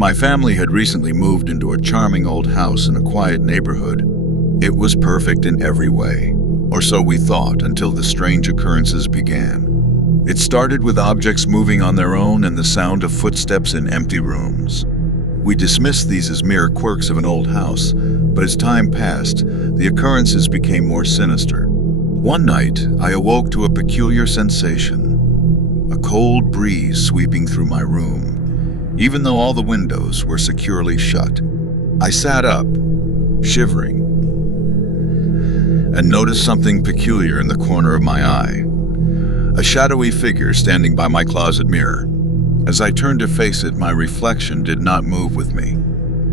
My family had recently moved into a charming old house in a quiet neighborhood. It was perfect in every way, or so we thought until the strange occurrences began. It started with objects moving on their own and the sound of footsteps in empty rooms. We dismissed these as mere quirks of an old house, but as time passed, the occurrences became more sinister. One night, I awoke to a peculiar sensation, a cold breeze sweeping through my room, even though all the windows were securely shut. I sat up, shivering, and noticed something peculiar in the corner of my eye. A shadowy figure standing by my closet mirror. As I turned to face it, my reflection did not move with me.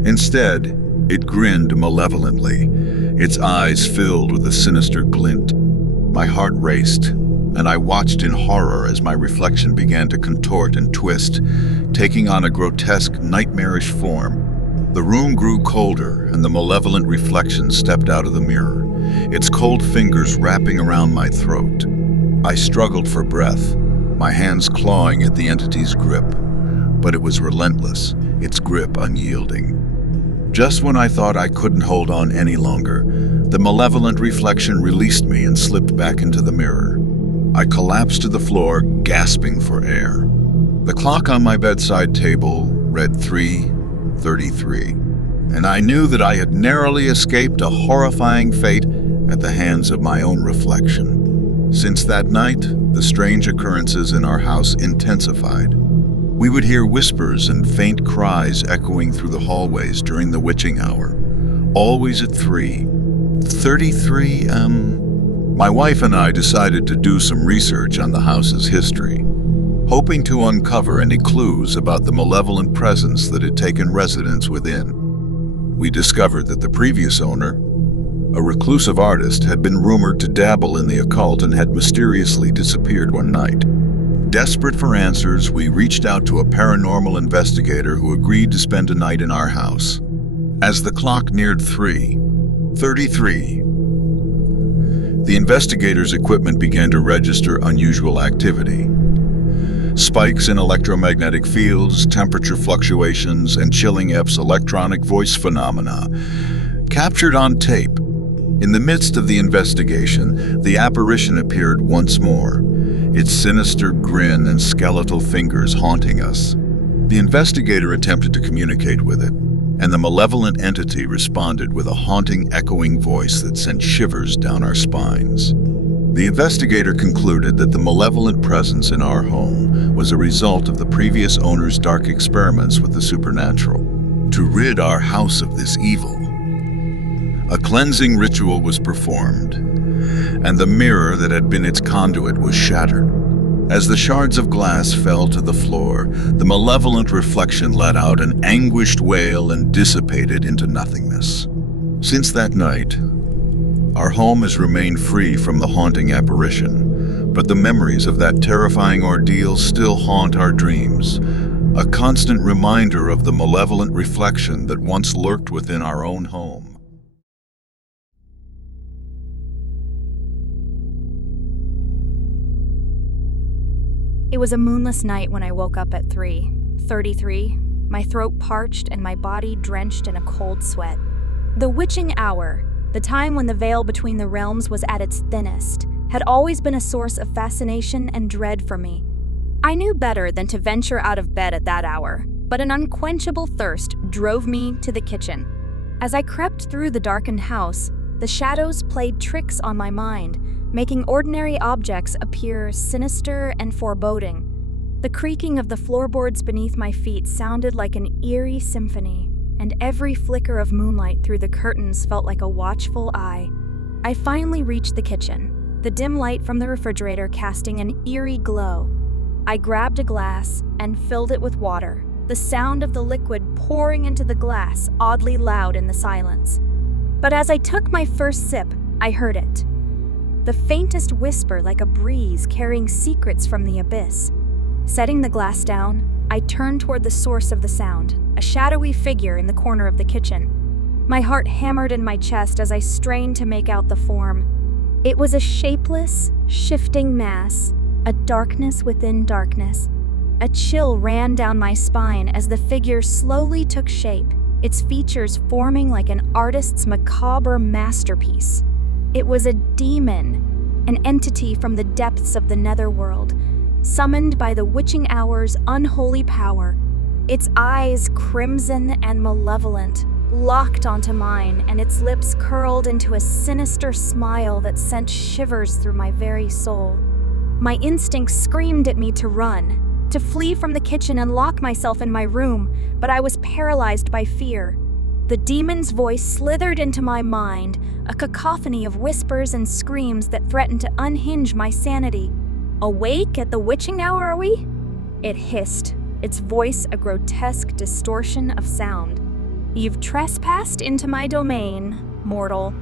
Instead, it grinned malevolently, its eyes filled with a sinister glint. My heart raced, and I watched in horror as my reflection began to contort and twist, taking on a grotesque, nightmarish form. The room grew colder, and the malevolent reflection stepped out of the mirror, its cold fingers wrapping around my throat. I struggled for breath, my hands clawing at the entity's grip, but it was relentless, its grip unyielding. Just when I thought I couldn't hold on any longer, the malevolent reflection released me and slipped back into the mirror. I collapsed to the floor, gasping for air. The clock on my bedside table read 3:33, and I knew that I had narrowly escaped a horrifying fate at the hands of my own reflection. Since that night, the strange occurrences in our house intensified. We would hear whispers and faint cries echoing through the hallways during the witching hour, always at 3:33. My wife and I decided to do some research on the house's history, hoping to uncover any clues about the malevolent presence that had taken residence within. We discovered that the previous owner, a reclusive artist, had been rumored to dabble in the occult and had mysteriously disappeared one night. Desperate for answers, we reached out to a paranormal investigator who agreed to spend a night in our house. As the clock neared 3:33, the investigator's equipment began to register unusual activity. Spikes in electromagnetic fields, temperature fluctuations, and chilling F's electronic voice phenomena captured on tape. In the midst of the investigation, the apparition appeared once more, its sinister grin and skeletal fingers haunting us. The investigator attempted to communicate with it, and the malevolent entity responded with a haunting, echoing voice that sent shivers down our spines. The investigator concluded that the malevolent presence in our home was a result of the previous owner's dark experiments with the supernatural. To rid our house of this evil, a cleansing ritual was performed, and the mirror that had been its conduit was shattered. As the shards of glass fell to the floor, the malevolent reflection let out an anguished wail and dissipated into nothingness. Since that night, our home has remained free from the haunting apparition, but the memories of that terrifying ordeal still haunt our dreams, a constant reminder of the malevolent reflection that once lurked within our own home. It was a moonless night when I woke up at 3:33, my throat parched and my body drenched in a cold sweat. The witching hour, the time when the veil between the realms was at its thinnest, had always been a source of fascination and dread for me. I knew better than to venture out of bed at that hour, but an unquenchable thirst drove me to the kitchen. As I crept through the darkened house, the shadows played tricks on my mind, making ordinary objects appear sinister and foreboding. The creaking of the floorboards beneath my feet sounded like an eerie symphony, and every flicker of moonlight through the curtains felt like a watchful eye. I finally reached the kitchen, the dim light from the refrigerator casting an eerie glow. I grabbed a glass and filled it with water, the sound of the liquid pouring into the glass oddly loud in the silence. But as I took my first sip, I heard it. The faintest whisper like a breeze carrying secrets from the abyss. Setting the glass down, I turned toward the source of the sound, a shadowy figure in the corner of the kitchen. My heart hammered in my chest as I strained to make out the form. It was a shapeless, shifting mass, a darkness within darkness. A chill ran down my spine as the figure slowly took shape, its features forming like an artist's macabre masterpiece. It was a demon, an entity from the depths of the netherworld, summoned by the witching hour's unholy power. Its eyes, crimson and malevolent, locked onto mine, and its lips curled into a sinister smile that sent shivers through my very soul. My instincts screamed at me to run, to flee from the kitchen and lock myself in my room, but I was paralyzed by fear. The demon's voice slithered into my mind, a cacophony of whispers and screams that threatened to unhinge my sanity. "Awake at the witching hour, are we?" It hissed, its voice a grotesque distortion of sound. "You've trespassed into my domain, mortal,"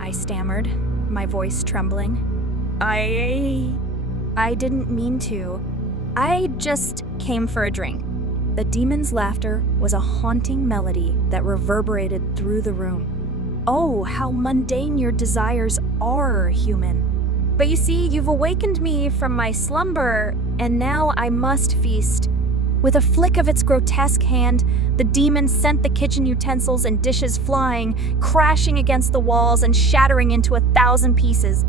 I stammered, my voice trembling. I didn't mean to. I just came for a drink." The demon's laughter was a haunting melody that reverberated through the room. "Oh, how mundane your desires are, human. But you see, you've awakened me from my slumber, and now I must feast." With a flick of its grotesque hand, the demon sent the kitchen utensils and dishes flying, crashing against the walls and shattering into 1,000 pieces.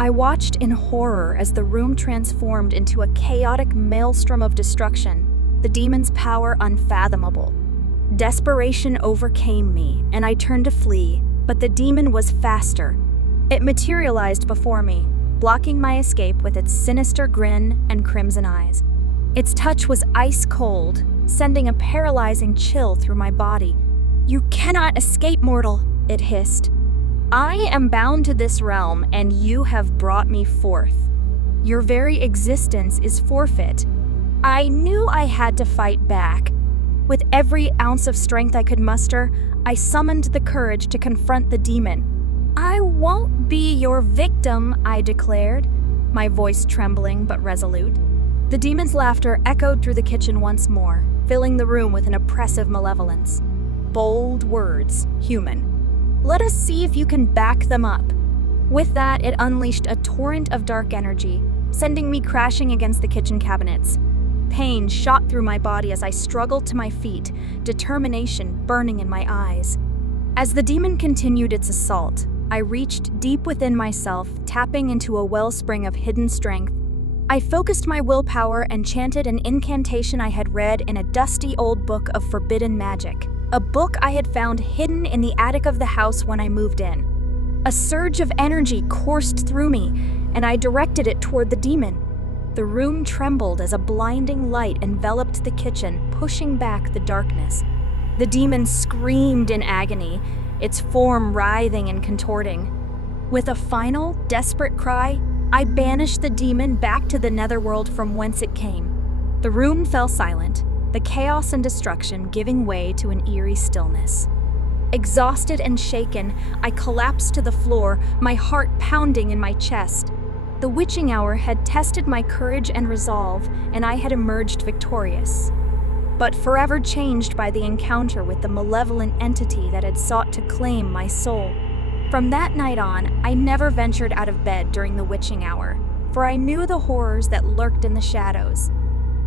I watched in horror as the room transformed into a chaotic maelstrom of destruction, the demon's power unfathomable. Desperation overcame me, and I turned to flee, but the demon was faster. It materialized before me, blocking my escape with its sinister grin and crimson eyes. Its touch was ice cold, sending a paralyzing chill through my body. "You cannot escape, mortal," it hissed. "I am bound to this realm, and you have brought me forth. Your very existence is forfeit." I knew I had to fight back. With every ounce of strength I could muster, I summoned the courage to confront the demon. "I won't be your victim," I declared, my voice trembling but resolute. The demon's laughter echoed through the kitchen once more, filling the room with an oppressive malevolence. Bold words, human. Let us see if you can back them up. With that, it unleashed a torrent of dark energy, sending me crashing against the kitchen cabinets. Pain shot through my body as I struggled to my feet, determination burning in my eyes. As the demon continued its assault, I reached deep within myself, tapping into a wellspring of hidden strength. I focused my willpower and chanted an incantation I had read in a dusty old book of forbidden magic, a book I had found hidden in the attic of the house when I moved in. A surge of energy coursed through me, and I directed it toward the demon. The room trembled as a blinding light enveloped the kitchen, pushing back the darkness. The demon screamed in agony, its form writhing and contorting. With a final, desperate cry, I banished the demon back to the netherworld from whence it came. The room fell silent, the chaos and destruction giving way to an eerie stillness. Exhausted and shaken, I collapsed to the floor, my heart pounding in my chest. The witching hour had tested my courage and resolve, and I had emerged victorious, but forever changed by the encounter with the malevolent entity that had sought to claim my soul. From that night on, I never ventured out of bed during the witching hour, for I knew the horrors that lurked in the shadows.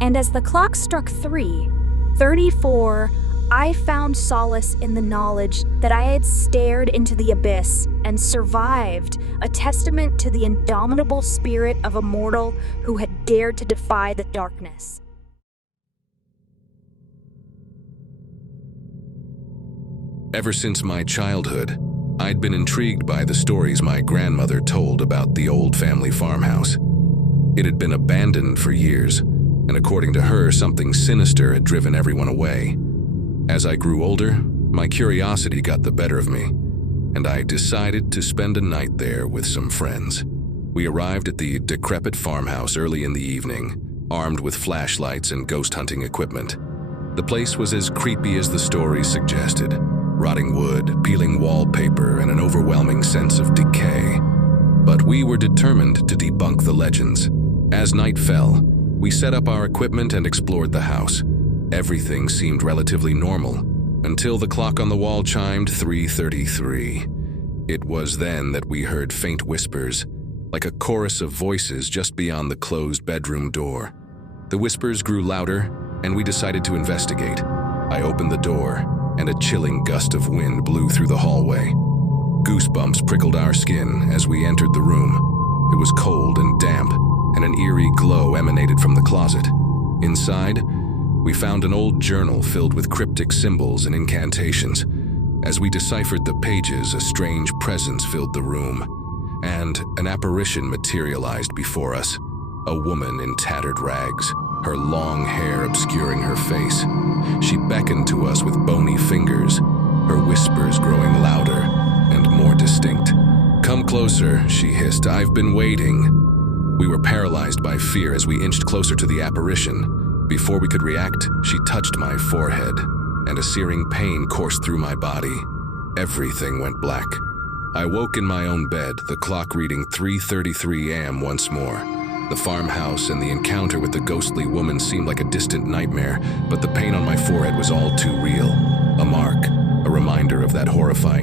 And as the clock struck 3:34, I found solace in the knowledge that I had stared into the abyss and survived, a testament to the indomitable spirit of a mortal who had dared to defy the darkness. Ever since my childhood, I'd been intrigued by the stories my grandmother told about the old family farmhouse. It had been abandoned for years, and according to her, something sinister had driven everyone away. As I grew older, my curiosity got the better of me, and I decided to spend a night there with some friends. We arrived at the decrepit farmhouse early in the evening, armed with flashlights and ghost hunting equipment. The place was as creepy as the stories suggested. Rotting wood, peeling wallpaper, and an overwhelming sense of decay. But we were determined to debunk the legends. As night fell, we set up our equipment and explored the house. Everything seemed relatively normal, until the clock on the wall chimed 3:33. It was then that we heard faint whispers, like a chorus of voices just beyond the closed bedroom door. The whispers grew louder, and we decided to investigate. I opened the door, and a chilling gust of wind blew through the hallway. Goosebumps prickled our skin as we entered the room. It was cold and damp, and an eerie glow emanated from the closet. Inside, we found an old journal filled with cryptic symbols and incantations. As we deciphered the pages, a strange presence filled the room, and an apparition materialized before us. A woman in tattered rags, her long hair obscuring her face. She beckoned to us with bony fingers, her whispers growing louder and more distinct. "Come closer," she hissed. "I've been waiting." We were paralyzed by fear as we inched closer to the apparition. Before we could react, she touched my forehead, and a searing pain coursed through my body. Everything went black. I woke in my own bed, the clock reading 3:33 a.m. once more. The farmhouse and the encounter with the ghostly woman seemed like a distant nightmare, but the pain on my forehead was all too real. A mark, a reminder of that horrifying